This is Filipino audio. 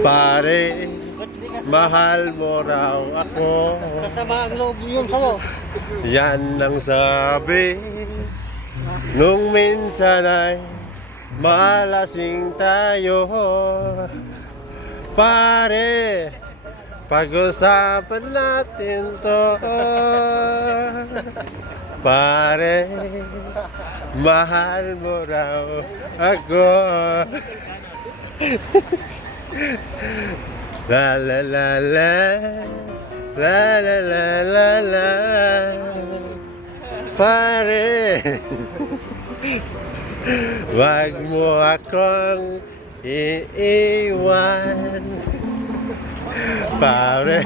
Pare, mahal mo raw ako. Kasama ang loob yun sa'yo. Yan ang sabi nung minsan ay malasing tayo. Pare, pag-usapan natin to. Pare, mahal mo raw ako. La la la la, la la la la la. Pare, wag mo akong iiwan. Pare,